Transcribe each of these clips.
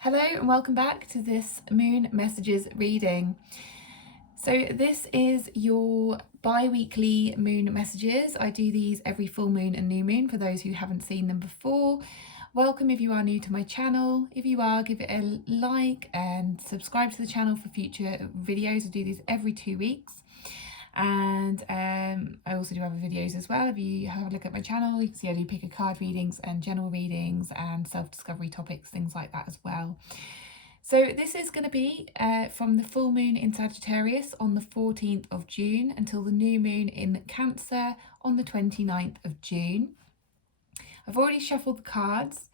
Hello and welcome back to this Moon Messages reading. So this is your bi-weekly moon messages. I do these every full moon and new moon for those who haven't seen them before. Welcome if you are new to my channel. If you are, give it a like and subscribe to the channel for future videos. I do these every 2 weeks. And I also do other videos as well. If you have a look at my channel, you can see I do pick a card readings and general readings and self-discovery topics, things like that as well. So this is going to be from the full moon in Sagittarius on the 14th of June until the new moon in Cancer on the 29th of June. I've already shuffled the cards.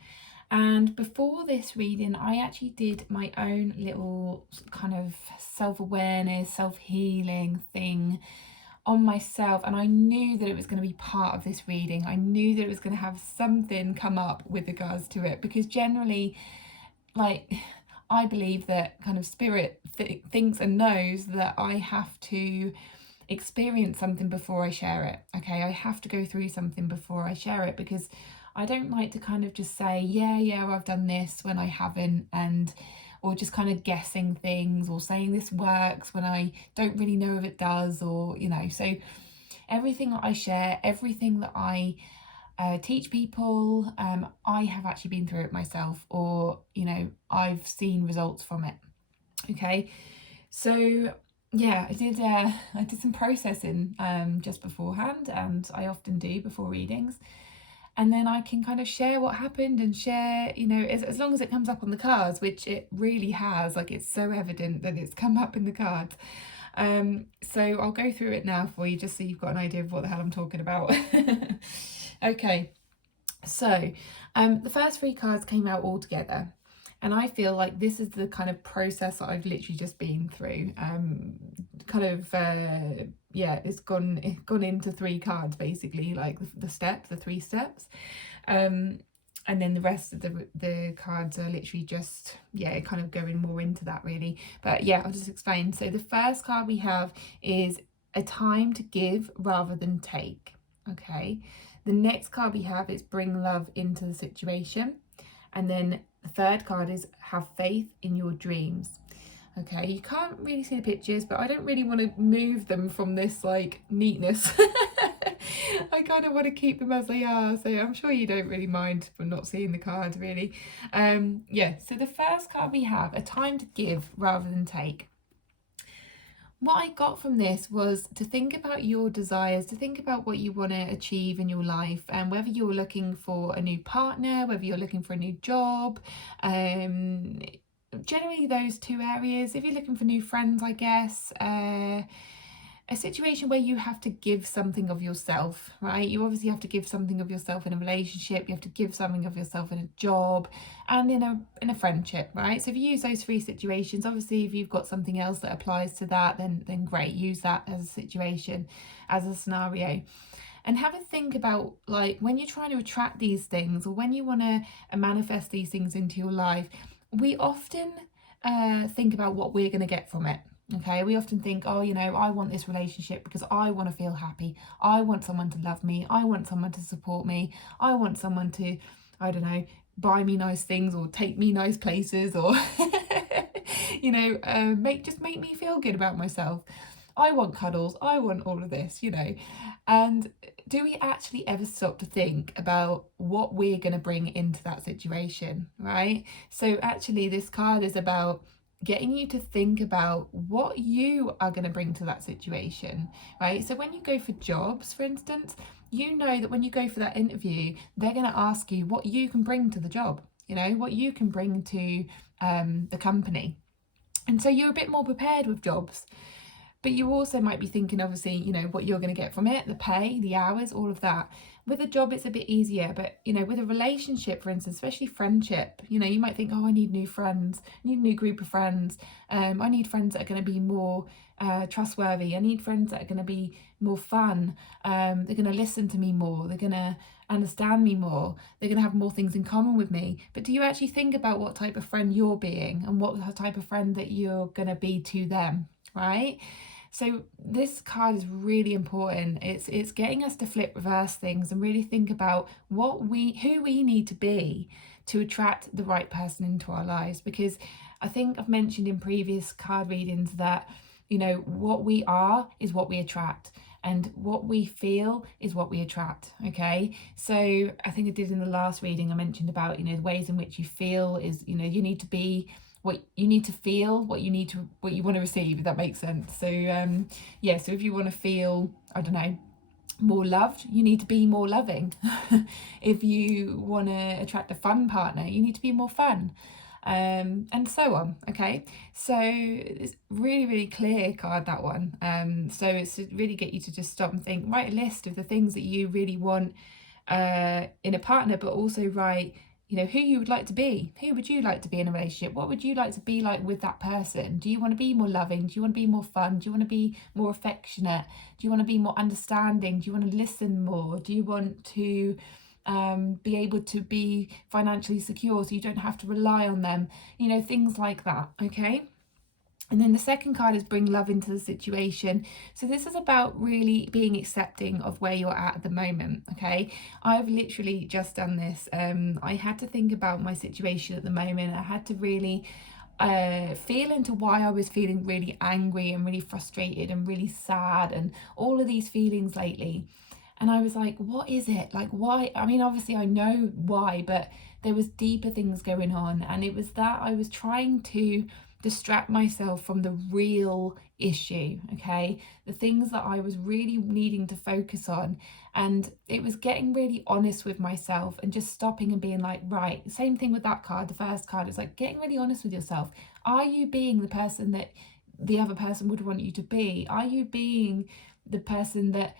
And before this reading, I actually did my own little kind of self-awareness, self-healing thing on myself. And I knew that it was going to be part of this reading. I knew that it was going to have something come up with regards to it. Because generally, like, I believe that kind of spirit thinks and knows that I have to experience something before I share it. Okay, I have to go through something before I share it, because I don't like to kind of just say, yeah, I've done this when I haven't, or just kind of guessing things or saying this works when I don't really know if it does, or, so everything that I share, everything that I teach people, I have actually been through it myself, or, I've seen results from it. Okay, so yeah, I did some processing just beforehand, and I often do before readings. And then I can kind of share what happened and share, as long as it comes up on the cards, which it really has. Like, it's so evident that it's come up in the cards. So I'll go through it now for you, just so you've got an idea of what the hell I'm talking about. Okay, so the first 3 cards came out all together. And I feel like this is the kind of process that I've literally just been through. It's gone into 3 cards, basically, like the 3 steps. And then the rest of the cards are literally just, kind of going more into that, really. But yeah, I'll just explain. So the first card we have is a time to give rather than take. Okay. The next card we have is bring love into the situation. And then the third card is have faith in your dreams. Okay, you can't really see the pictures, but I don't really want to move them from this like neatness. I kind of want to keep them as they are, so I'm sure you don't really mind for not seeing the cards, really. So the first card we have, a time to give rather than take. What I got from this was to think about your desires, to think about what you want to achieve in your life, and whether you're looking for a new partner, whether you're looking for a new job, generally those 2 areas. If you're looking for new friends, I guess, a situation where you have to give something of yourself, right? You obviously have to give something of yourself in a relationship, you have to give something of yourself in a job and in a friendship, right? So if you use those 3 situations, obviously if you've got something else that applies to that, then great, use that as a situation, as a scenario. And have a think about, like, when you're trying to attract these things, or when you want to manifest these things into your life, we often think about what we're going to get from it. Okay, we often think, oh, I want this relationship because I want to feel happy. I want someone to love me. I want someone to support me. I want someone to, I don't know, buy me nice things or take me nice places, or, make me feel good about myself. I want cuddles. I want all of this, And do we actually ever stop to think about what we're going to bring into that situation, right? So actually, this card is about getting you to think about what you are going to bring to that situation, right? So when you go for jobs, for instance, you know that when you go for that interview, they're going to ask you what you can bring to the job, what you can bring to the company. And so you're a bit more prepared with jobs. But you also might be thinking, obviously, what you're going to get from it, the pay, the hours, all of that. With a job, it's a bit easier. But, with a relationship, for instance, especially friendship, you might think, oh, I need new friends. I need a new group of friends. I need friends that are going to be more trustworthy. I need friends that are going to be more fun. They're going to listen to me more. They're going to understand me more. They're going to have more things in common with me. But do you actually think about what type of friend you're being and what type of friend that you're going to be to them, right? So this card is really important. It's getting us to flip reverse things and really think about who we need to be to attract the right person into our lives. Because I think I've mentioned in previous card readings that, you know, what we are is what we attract, and what we feel is what we attract. Okay, so I think I did in the last reading, I mentioned about, you know, the ways in which you feel is, you know, you need to be what you need to feel, what you want to receive, if that makes sense. So yeah, so if you want to feel, I don't know, more loved, you need to be more loving. If you want to attract a fun partner, you need to be more fun, and so on. Okay, so it's really clear card, that one. So it's to really get you to just stop and think, write a list of the things that you really want in a partner, but also write, you know, who you would like to be. Who would you like to be in a relationship? What would you like to be like with that person? Do you want to be more loving? Do you want to be more fun? Do you want to be more affectionate? Do you want to be more understanding? Do you want to listen more? Do you want to be able to be financially secure so you don't have to rely on them? You know, things like that. Okay. And then the second card is bring love into the situation. So this is about really being accepting of where you're at the moment. Okay, I've literally just done this. I had to think about my situation at the moment. I had to really feel into why I was feeling really angry and really frustrated and really sad and all of these feelings lately. And I was like, what is it? Like, why? I mean, obviously I know why, but there was deeper things going on. And it was that I was trying to distract myself from the real issue. Okay, the things that I was really needing to focus on. And it was getting really honest with myself and just stopping and being like, right, same thing with that card. The first card is like getting really honest with yourself. Are you being the person that the other person would want you to be? Are you being the person that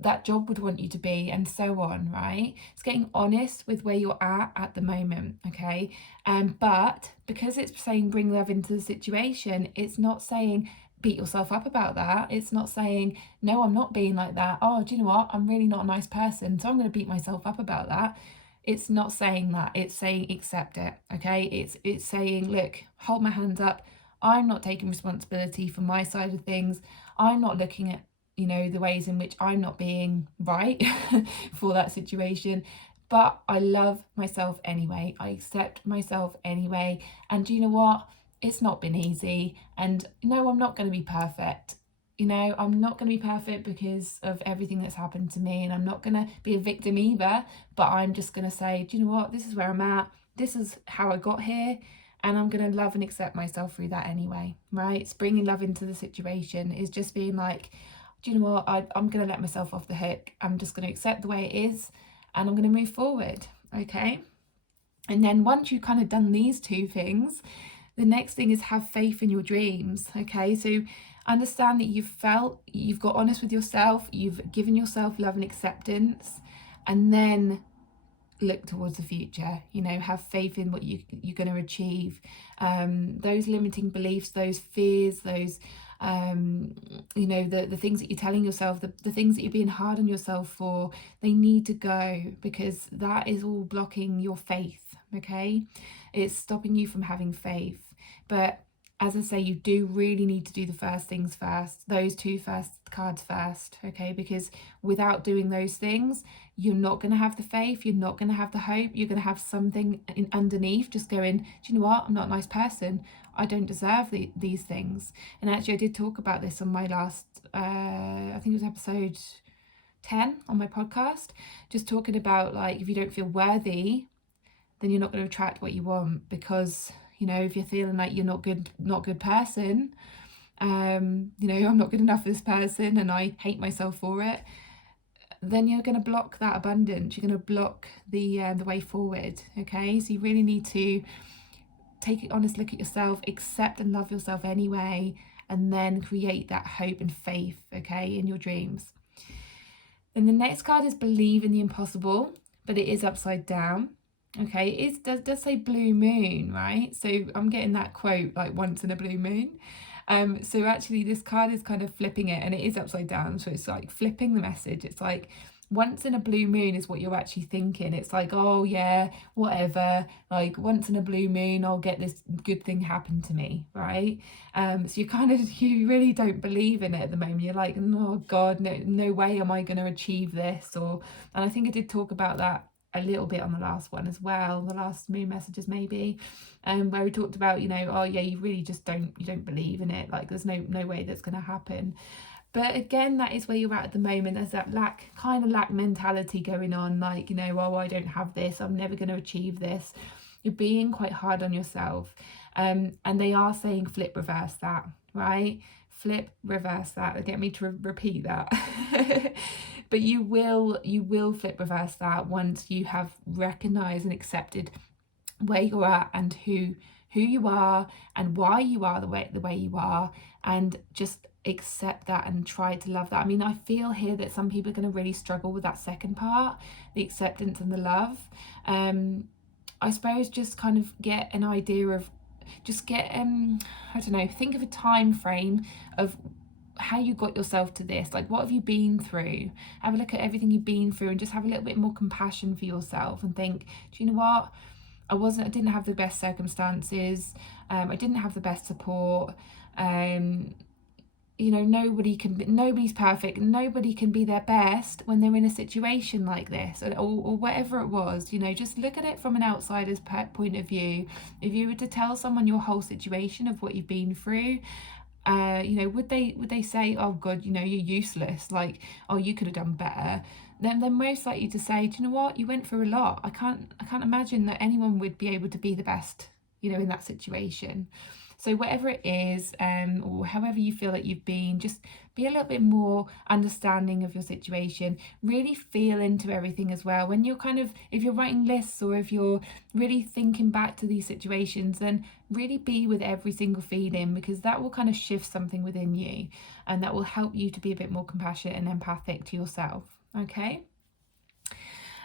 that job would want you to be, and so on, right? It's getting honest with where you're at the moment. Okay, but because it's saying bring love into the situation, it's not saying beat yourself up about that. It's not saying, no, I'm not being like that. Oh, do you know what, I'm really not a nice person, so I'm going to beat myself up about that. It's not saying that. It's saying accept it. Okay, it's saying, look, hold my hands up. I'm not taking responsibility for my side of things. I'm not looking at, you know, the ways in which I'm not being right for that situation, but I love myself anyway. I accept myself anyway. And do you know what? It's not been easy. And no, I'm not going to be perfect. You know, I'm not going to be perfect because of everything that's happened to me, and I'm not going to be a victim either, but I'm just going to say, do you know what? This is where I'm at. This is how I got here. And I'm going to love and accept myself through that anyway, right? It's bringing love into the situation is just being like, do you know what, I'm going to let myself off the hook. I'm just going to accept the way it is, and I'm going to move forward. Okay, and then once you've kind of done these two things, the next thing is have faith in your dreams. Okay, so understand that you've got honest with yourself, you've given yourself love and acceptance, and then look towards the future. You know, have faith in what you're going to achieve. Those limiting beliefs, those fears, those you know, the things that you're telling yourself, the things that you're being hard on yourself for, they need to go, because that is all blocking your faith. Okay, it's stopping you from having faith. But as I say, you do really need to do the first things first, those two first cards first. Okay, because without doing those things, you're not going to have the faith, you're not going to have the hope, you're going to have something underneath just going, do you know what, I'm not a nice person, I don't deserve these things. And actually I did talk about this on my last I think it was episode 10 on my podcast, just talking about, like, if you don't feel worthy, then you're not going to attract what you want. Because, you know, if you're feeling like you're not good person, you know, I'm not good enough for this person and I hate myself for it, then you're going to block that abundance. You're going to block the way forward. Okay, so you really need to take an honest look at yourself, accept and love yourself anyway, and then create that hope and faith, okay, in your dreams. And the next card is believe in the impossible, but it is upside down. Okay, it does say blue moon, right? So I'm getting that quote, like, once in a blue moon. So actually this card is kind of flipping it, and it is upside down. So it's like flipping the message. It's like, once in a blue moon is what you're actually thinking. It's like, oh yeah, whatever, like, once in a blue moon I'll get this good thing happen to me, right? So you really don't believe in it at the moment. You're like, oh God, no way am I going to achieve this. And I think I did talk about that a little bit on the last one as well, the last moon messages maybe, where we talked about, you know, oh yeah, you really just don't believe in it, like there's no way that's going to happen. But again, that is where you're at the moment. There's that lack mentality going on, like, you know, oh, I don't have this, I'm never going to achieve this. You're being quite hard on yourself. And they are saying flip reverse that, right? Flip reverse that. They get me to repeat that. But you will flip reverse that once you have recognized and accepted where you're at and who you are and why you are the way you are, and just accept that and try to love that. I mean, I feel here that some people are going to really struggle with that second part, the acceptance and the love. I suppose just kind of get an idea of, just get I don't know, think of a time frame of how you got yourself to this. Like, what have you been through? Have a look at everything you've been through and just have a little bit more compassion for yourself and think, do you know what, I didn't have the best circumstances, I didn't have the best support, you know, nobody's perfect, nobody can be their best when they're in a situation like this, or whatever it was. You know, just look at it from an outsider's point of view. If you were to tell someone your whole situation of what you've been through, you know, would they say, oh God, you know, you're useless, like, oh, you could have done better? Then they're most likely to say, do you know what, you went through a lot. I can't imagine that anyone would be able to be the best, you know, in that situation. So whatever it is, or however you feel that you've been, just be a little bit more understanding of your situation. Really feel into everything as well. When you're kind of, if you're writing lists or if you're really thinking back to these situations, then really be with every single feeling, because that will kind of shift something within you, and that will help you to be a bit more compassionate and empathic to yourself. Okay.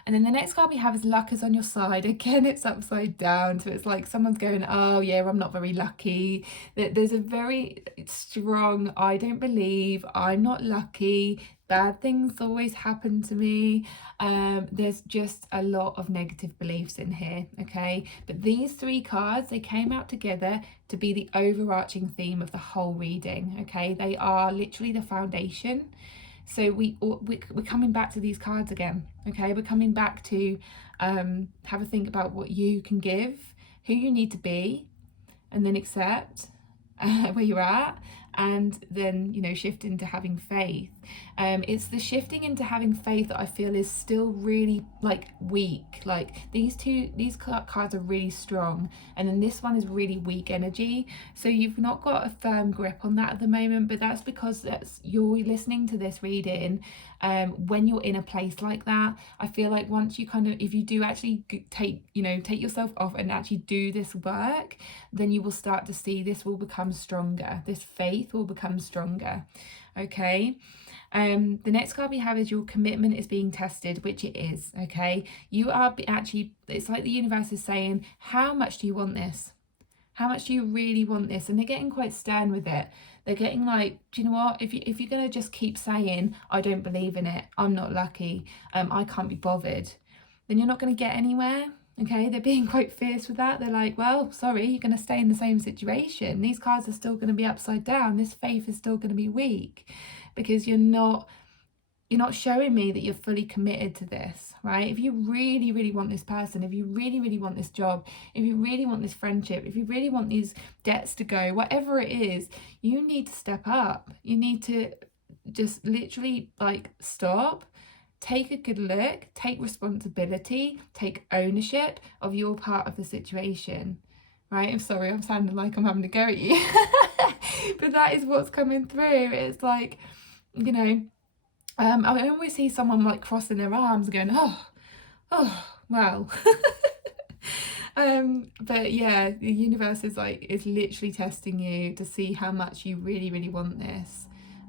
And then the next card we have is luck is on your side. Again, it's upside down. So it's like someone's going, oh yeah, I'm not very lucky. There's a very strong, I don't believe, I'm not lucky, bad things always happen to me. There's just a lot of negative beliefs in here, okay? But these three cards, they came out together to be the overarching theme of the whole reading, okay? They are literally the foundation. So we're coming back to these cards again, okay? We're coming back to have a think about what you can give, who you need to be, and then accept where you're at, and then, you know, shift into having faith. It's the shifting into having faith that I feel is still really like weak. Like these cards are really strong, and then this one is really weak energy. So you've not got a firm grip on that at the moment, but that's because you're listening to this reading when you're in a place like that. I feel like once you kind of, if you do actually take yourself off and actually do this work, then you will start to see this will become stronger. This faith will become stronger. Okay. The next card we have is your commitment is being tested, which it is. Okay, you are actually, it's like the universe is saying, how much do you want this? How much do you really want this? And they're getting quite stern with it. They're getting like, do you know what, if you're going to just keep saying, I don't believe in it, I'm not lucky, I can't be bothered, then you're not going to get anywhere. Okay, they're being quite fierce with that. They're like, well, sorry, you're going to stay in the same situation. These cards are still going to be upside down. This faith is still going to be weak, because you're not showing me that you're fully committed to this, right? If you really, really want this person, if you really, really want this job, if you really want this friendship, if you really want these debts to go, whatever it is, you need to step up. You need to just literally like stop, take a good look, take responsibility, take ownership of your part of the situation, right? I'm sorry, I'm sounding like I'm having to go at you. But that is what's coming through. It's like, you know, I always see someone like crossing their arms going, oh, well. But yeah, the universe is literally testing you to see how much you really, really want this.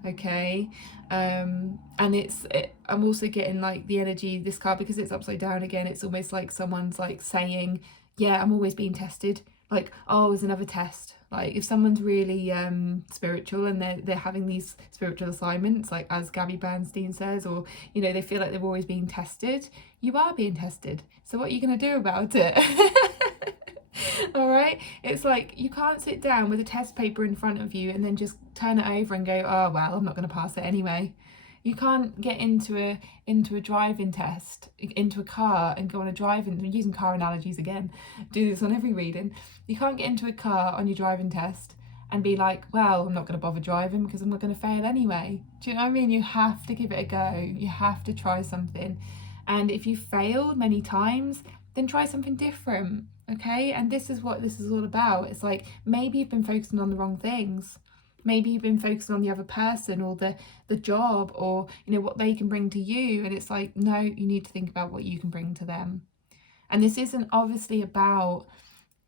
Okay. And I'm also getting like the energy, this card, because it's upside down again, it's almost like someone's like saying, yeah, I'm always being tested. Like, oh, there's another test. Like if someone's really spiritual and they're having these spiritual assignments, like as Gabby Bernstein says, or, you know, they feel like they're always being tested, you are being tested. So what are you going to do about it? All right. It's like you can't sit down with a test paper in front of you and then just turn it over and go, oh, well, I'm not going to pass it anyway. You can't get into a driving test, into a car and go on a driving, I'm using car analogies again, do this on every reading. You can't get into a car on your driving test and be like, well, I'm not going to bother driving because I'm not going to fail anyway. Do you know what I mean? You have to give it a go. You have to try something. And if you failed many times, then try something different, okay? And this is what this is all about. It's like, maybe you've been focusing on the wrong things. Maybe you've been focusing on the other person or the job, or, you know, what they can bring to you. And it's like, no, you need to think about what you can bring to them. And this isn't obviously about,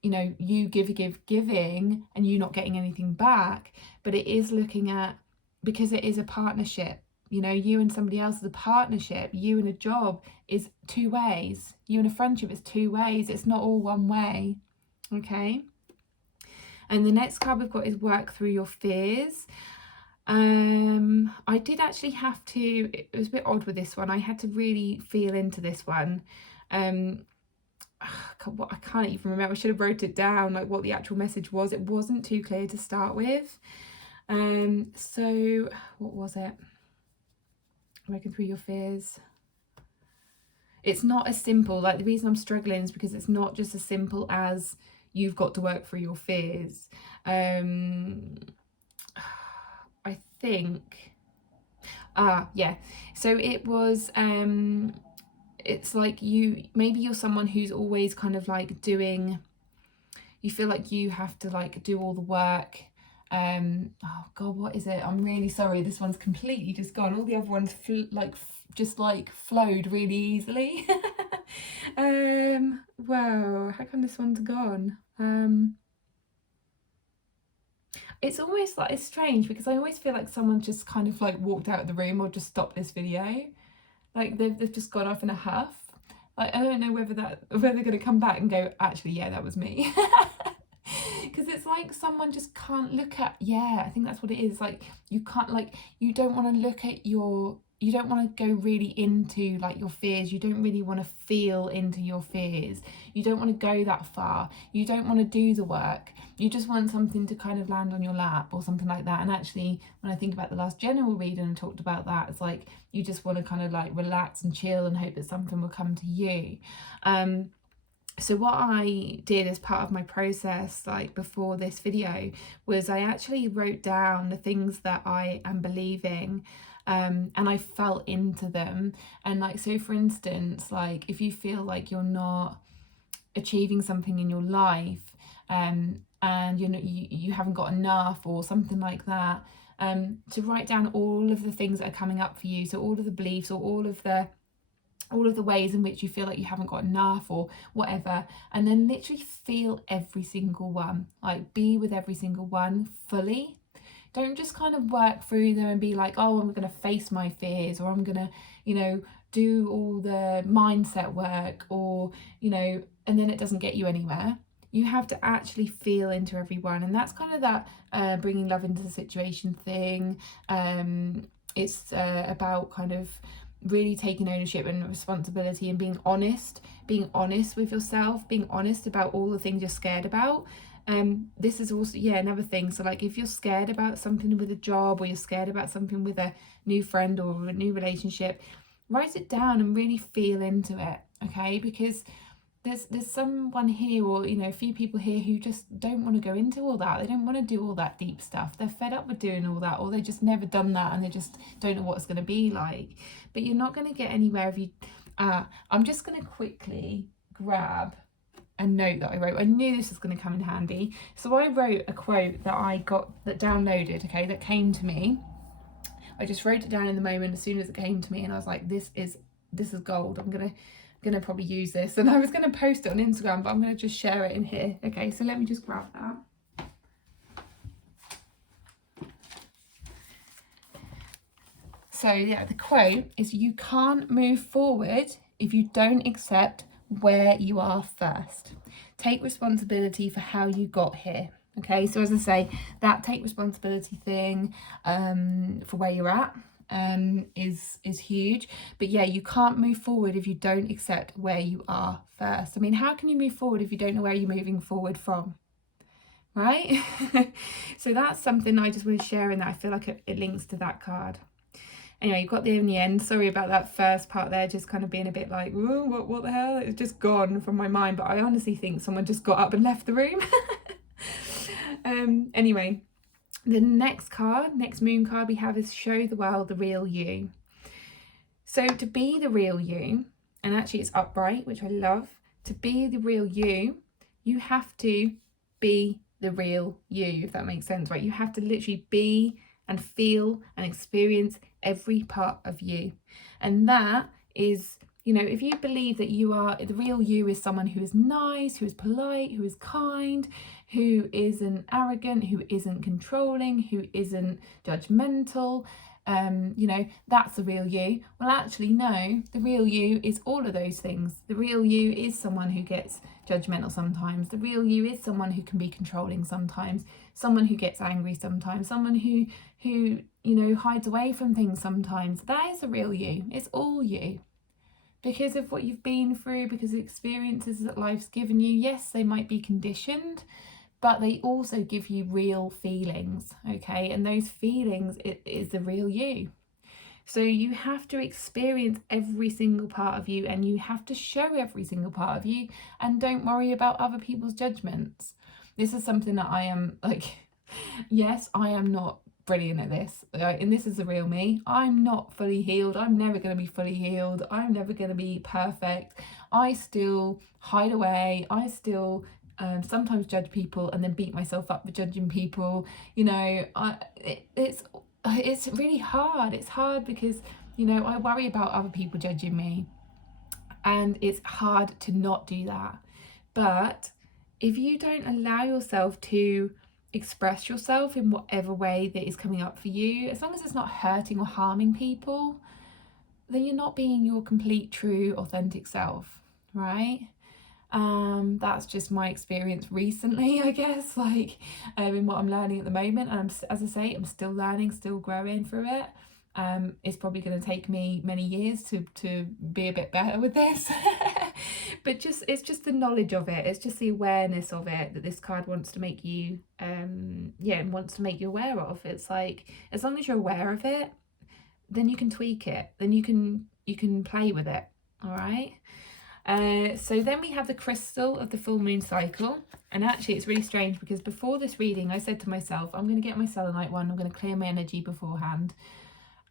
you know, you giving and you not getting anything back, but it is looking at, because it is a partnership, you know, you and somebody else is a partnership, you and a job is two ways, you and a friendship is two ways, it's not all one way, okay? And the next card we've got is work through your fears. I did actually have to, it was a bit odd with this one, I had to really feel into this one. I can't even remember, I should have wrote it down, like what the actual message was. It wasn't too clear to start with. So what was it? Working through your fears. It's not as simple, like the reason I'm struggling is because it's not just as simple as you've got to work through your fears. I think, yeah, so it was, it's like maybe you're someone who's always kind of like doing, you feel like you have to like do all the work. Oh god, what is it? I'm really sorry, this one's completely just gone. All the other ones just flowed really easily. Whoa, how come this one's gone? It's almost like, it's strange because I always feel like someone just kind of like walked out of the room or just stopped this video. Like they've just gone off in a huff. Like, I don't know whether they're going to come back and go, actually, yeah, that was me. Because it's like someone just can't look at, yeah, I think that's what it is. Like, you can't, like, you don't want to look at you don't want to go really into like your fears. You don't really want to feel into your fears. You don't want to go that far. You don't want to do the work. You just want something to kind of land on your lap or something like that. And actually, when I think about the last general reading and talked about that, it's like you just want to kind of like relax and chill and hope that something will come to you. So what I did as part of my process, like before this video, was I actually wrote down the things that I am believing, and I felt into them. And like, so for instance, like if you feel like you're not achieving something in your life, and you haven't got enough or something like that, to write down all of the things that are coming up for you. So all of the beliefs or all of the ways in which you feel like you haven't got enough or whatever, and then literally feel every single one, like be with every single one fully. Don't just kind of work through them and be like, oh, I'm going to face my fears, or I'm going to, you know, do all the mindset work, or, you know, and then it doesn't get you anywhere. You have to actually feel into everyone. And that's kind of that bringing love into the situation thing. It's about kind of really taking ownership and responsibility and being honest with yourself, being honest about all the things you're scared about. This is also, yeah, another thing. So like if you're scared about something with a job, or you're scared about something with a new friend or a new relationship, write it down and really feel into it, okay? Because there's someone here, or you know, a few people here who just don't want to go into all that. They don't want to do all that deep stuff. They're fed up with doing all that, or they just never done that and they just don't know what it's going to be like. But you're not going to get anywhere if you I'm just going to quickly grab a note that I wrote. I knew this was going to come in handy. So I wrote a quote that I got, that downloaded, okay, that came to me. I just wrote it down in the moment as soon as it came to me, and I was like, this is gold. I'm gonna probably use this, and I was gonna post it on Instagram, but I'm gonna just share it in here. Okay, so let me just grab that. So yeah, the quote is, you can't move forward if you don't accept where you are first. Take responsibility for how you got here. Okay, so as I say, that take responsibility thing for where you're at is huge. But yeah, you can't move forward if you don't accept where you are first. I mean, how can you move forward if you don't know where you're moving forward from? Right? So that's something I just want to share in that. I feel like it links to that card. Anyway, you got there in the end. Sorry about that first part there, just kind of being a bit like, whoa, what the hell? It's just gone from my mind, but I honestly think someone just got up and left the room. Anyway, the next moon card we have is Show the World the Real You. So to be the real you, and actually it's upright, which I love, to be the real you, you have to be the real you, if that makes sense, right? You have to literally be and feel and experience every part of you. And that is, you know, if you believe that you are, the real you is someone who is nice, who is polite, who is kind, who isn't arrogant, who isn't controlling, who isn't judgmental, you know, that's the real you. Well, actually, no, the real you is all of those things. The real you is someone who gets judgmental sometimes. The real you is someone who can be controlling sometimes, someone who gets angry sometimes, someone who you know, hides away from things sometimes. That is the real you. It's all you. Because of what you've been through, because of the experiences that life's given you. Yes, they might be conditioned, but they also give you real feelings, okay? And those feelings is the real you. So you have to experience every single part of you, and you have to show every single part of you, and don't worry about other people's judgments. This is something that I am like, yes, I am not brilliant at this, and this is the real me. I'm not fully healed. I'm never going to be fully healed. I'm never going to be perfect. I still hide away. I still sometimes judge people and then beat myself up for judging people. You know, it's really hard. It's hard because, you know, I worry about other people judging me, and it's hard to not do that. But if you don't allow yourself to express yourself in whatever way that is coming up for you, as long as it's not hurting or harming people, then you're not being your complete, true, authentic self, right? That's just my experience recently, I guess, like in what I'm learning at the moment. And as I say, I'm still learning, still growing through it. It's probably going to take me many years to be a bit better with this. But it's just the knowledge of it. It's just the awareness of it that this card wants to make you wants to make you aware of. It's like, as long as you're aware of it, then you can tweak it, then you can play with it. All right. So then we have the crystal of the full moon cycle. And actually it's really strange because before this reading I said to myself, I'm going to get my selenite one, I'm going to clear my energy beforehand,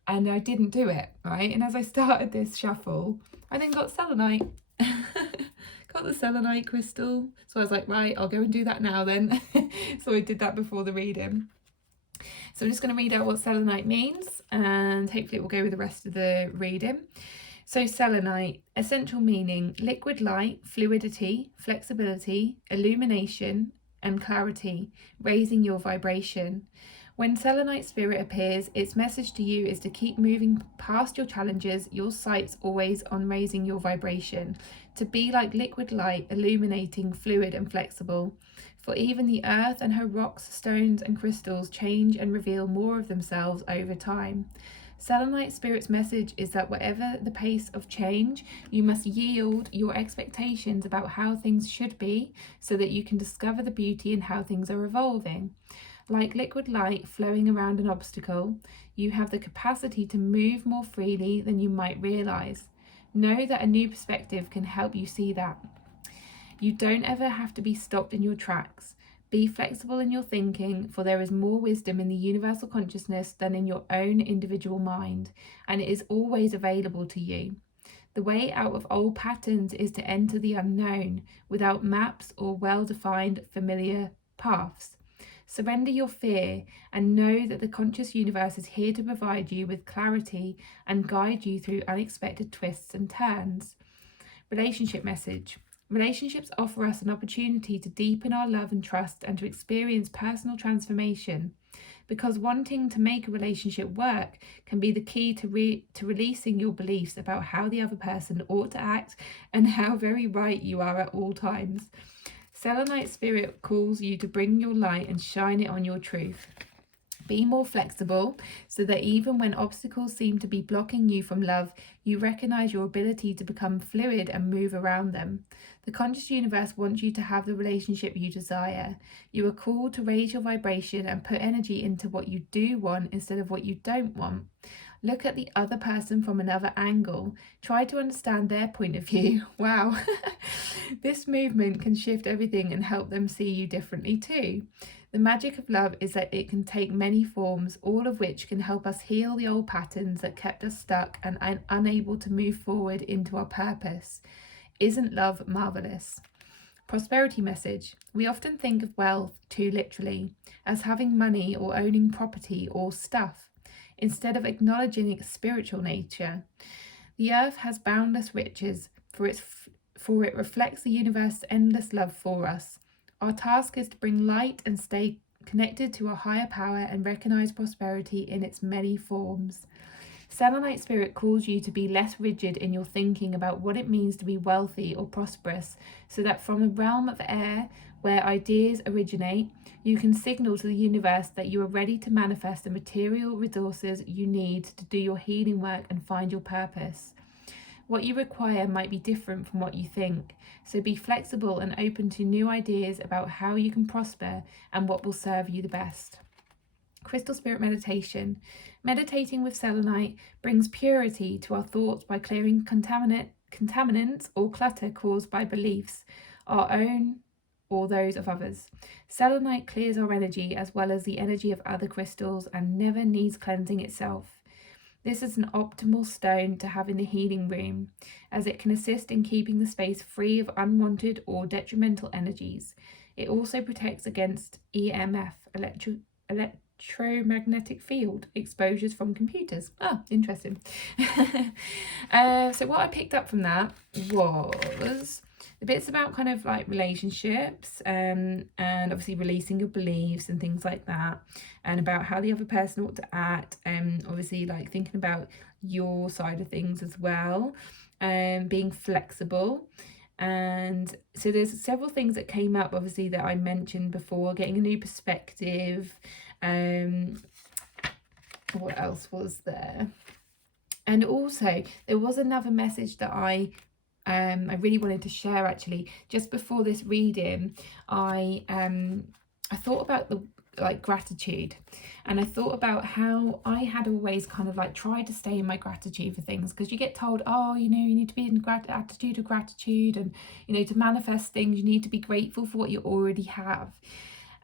and I didn't do it, right? And as I started this shuffle, I then got selenite. Got the selenite crystal, so I was like, right, I'll go and do that now then. So I did that before the reading. So I'm just going to read out what selenite means, and hopefully it will go with the rest of the reading. So selenite, essential meaning: liquid light, fluidity, flexibility, illumination and clarity, raising your vibration. When selenite spirit appears, its message to you is to keep moving past your challenges, your sight's always on raising your vibration, to be like liquid light, illuminating, fluid and flexible. For even the earth and her rocks, stones and crystals change and reveal more of themselves over time. Selenite spirit's message is that whatever the pace of change, you must yield your expectations about how things should be so that you can discover the beauty in how things are evolving. Like liquid light flowing around an obstacle, you have the capacity to move more freely than you might realize. Know that a new perspective can help you see that. You don't ever have to be stopped in your tracks. Be flexible in your thinking, for there is more wisdom in the universal consciousness than in your own individual mind, and it is always available to you. The way out of old patterns is to enter the unknown, without maps or well-defined familiar paths. Surrender your fear and know that the conscious universe is here to provide you with clarity and guide you through unexpected twists and turns. Relationship message. Relationships offer us an opportunity to deepen our love and trust and to experience personal transformation, because wanting to make a relationship work can be the key to releasing your beliefs about how the other person ought to act and how very right you are at all times. Selenite spirit calls you to bring your light and shine it on your truth. Be more flexible so that even when obstacles seem to be blocking you from love, you recognize your ability to become fluid and move around them. The conscious universe wants you to have the relationship you desire. You are called to raise your vibration and put energy into what you do want instead of what you don't want. Look at the other person from another angle. Try to understand their point of view. Wow. This movement can shift everything and help them see you differently too. The magic of love is that it can take many forms, all of which can help us heal the old patterns that kept us stuck and unable to move forward into our purpose. Isn't love marvelous? Prosperity message. We often think of wealth too literally, as having money or owning property or stuff, instead of acknowledging its spiritual nature. The earth has boundless riches, for it reflects the universe's endless love for us. Our task is to bring light and stay connected to a higher power and recognize prosperity in its many forms. Selenite Spirit calls you to be less rigid in your thinking about what it means to be wealthy or prosperous, so that from the realm of air, where ideas originate, you can signal to the universe that you are ready to manifest the material resources you need to do your healing work and find your purpose. What you require might be different from what you think, so be flexible and open to new ideas about how you can prosper and what will serve you the best. Crystal Spirit meditation. Meditating with selenite brings purity to our thoughts by clearing contaminants or clutter caused by beliefs, our own or those of others. Selenite clears our energy as well as the energy of other crystals and never needs cleansing itself. This is an optimal stone to have in the healing room, as it can assist in keeping the space free of unwanted or detrimental energies. It also protects against EMF, electromagnetic field exposures from computers. Interesting. So what I picked up from that was the bits about kind of like relationships, and obviously releasing your beliefs and things like that, and about how the other person ought to act, and obviously like thinking about your side of things as well, and being flexible. And so there's several things that came up, obviously, that I mentioned before, getting a new perspective. What else was there? And also there was another message that I really wanted to share. Actually, just before this reading, I thought about the gratitude, and I thought about how I had always kind of like tried to stay in my gratitude for things, because you get told, oh, you know, you need to be in attitude of gratitude, and you know, to manifest things you need to be grateful for what you already have.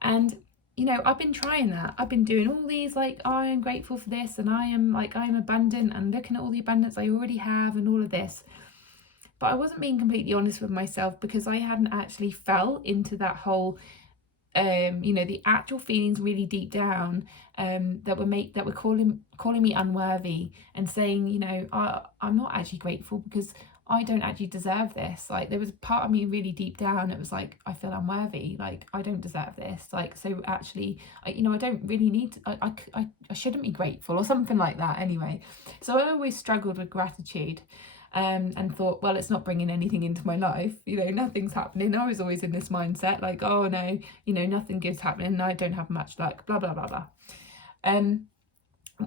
And you know, I've been trying that. I've been doing all these like, oh, I am grateful for this, and I am abundant, and looking at all the abundance I already have and all of this. But I wasn't being completely honest with myself, because I hadn't actually fell into that whole, you know, the actual feelings really deep down, that were calling me unworthy, and saying, you know, I'm not actually grateful because I don't actually deserve this. Like, there was a part of me really deep down that was like, I feel unworthy, like I don't deserve this, like, so actually I don't really need to, I shouldn't be grateful, or something like that. Anyway, so I always struggled with gratitude, and thought, well, it's not bringing anything into my life, you know, nothing's happening. I was always in this mindset like, oh no, you know, nothing good's happening, I don't have much luck, blah blah blah blah.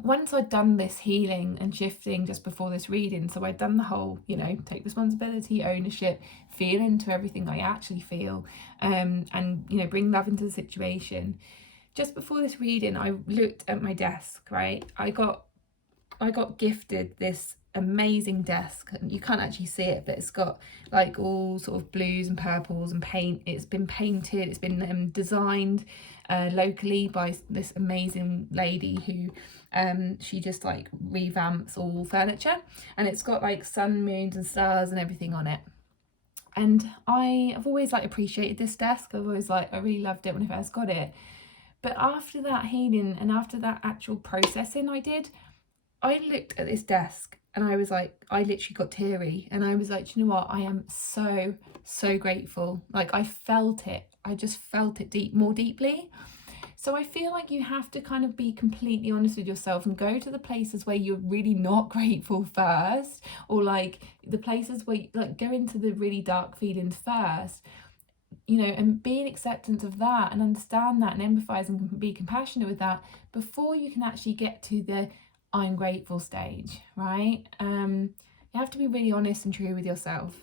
Once I'd done this healing and shifting just before this reading, so I'd done the whole, you know, take responsibility, ownership, feel into everything I actually feel, and you know, bring love into the situation. Just before this reading, I looked at my desk, right? I got gifted this amazing desk. You can't actually see it, but it's got like all sort of blues and purples and paint. It's been painted, it's been designed locally by this amazing lady who she just like revamps all furniture, and it's got like sun, moons and stars and everything on it. And I've always like appreciated this desk. I've always like, I really loved it when I first got it. But after that healing and after that actual processing I did, I looked at this desk and I was like, I literally got teary, and I was like, you know what, I am so grateful. Like, I felt it, I just felt it more deeply. So I feel like you have to kind of be completely honest with yourself and go to the places where you're really not grateful first, or like the places where like go into the really dark feelings first, you know, and be in acceptance of that and understand that and empathize and be compassionate with that before you can actually get to the I'm grateful stage, right? You have to be really honest and true with yourself,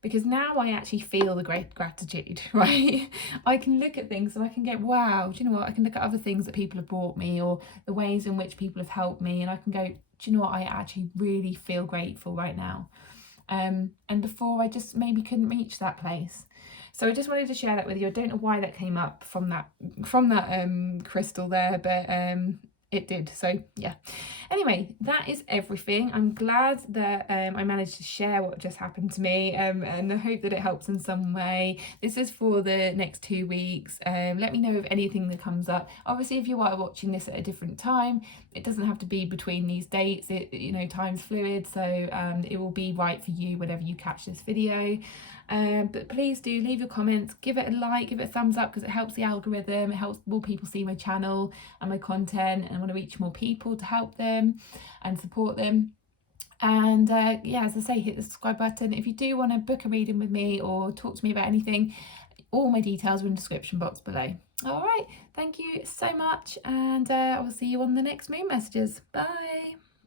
because now I actually feel the great gratitude, right? I can look at things and I can get, wow, do you know what? I can look at other things that people have brought me, or the ways in which people have helped me, and I can go, do you know what, I actually really feel grateful right now. And before I just maybe couldn't reach that place. So I just wanted to share that with you. I don't know why that came up from that crystal there, but it did. So yeah, anyway, that is everything. I'm glad that I managed to share what just happened to me, and I hope that it helps in some way. This is for the next 2 weeks. Let me know of anything that comes up. Obviously, if you are watching this at a different time, it doesn't have to be between these dates. Time's fluid, so it will be right for you whenever you catch this video. But please do leave your comments, give it a like, give it a thumbs up, because it helps the algorithm. It helps more people see my channel and my content, and I want to reach more people to help them and support them. And yeah, as I say, hit the subscribe button. If you do want to book a reading with me or talk to me about anything, all my details are in the description box below. All right, thank you so much, and I will see you on the next moon messages. Bye.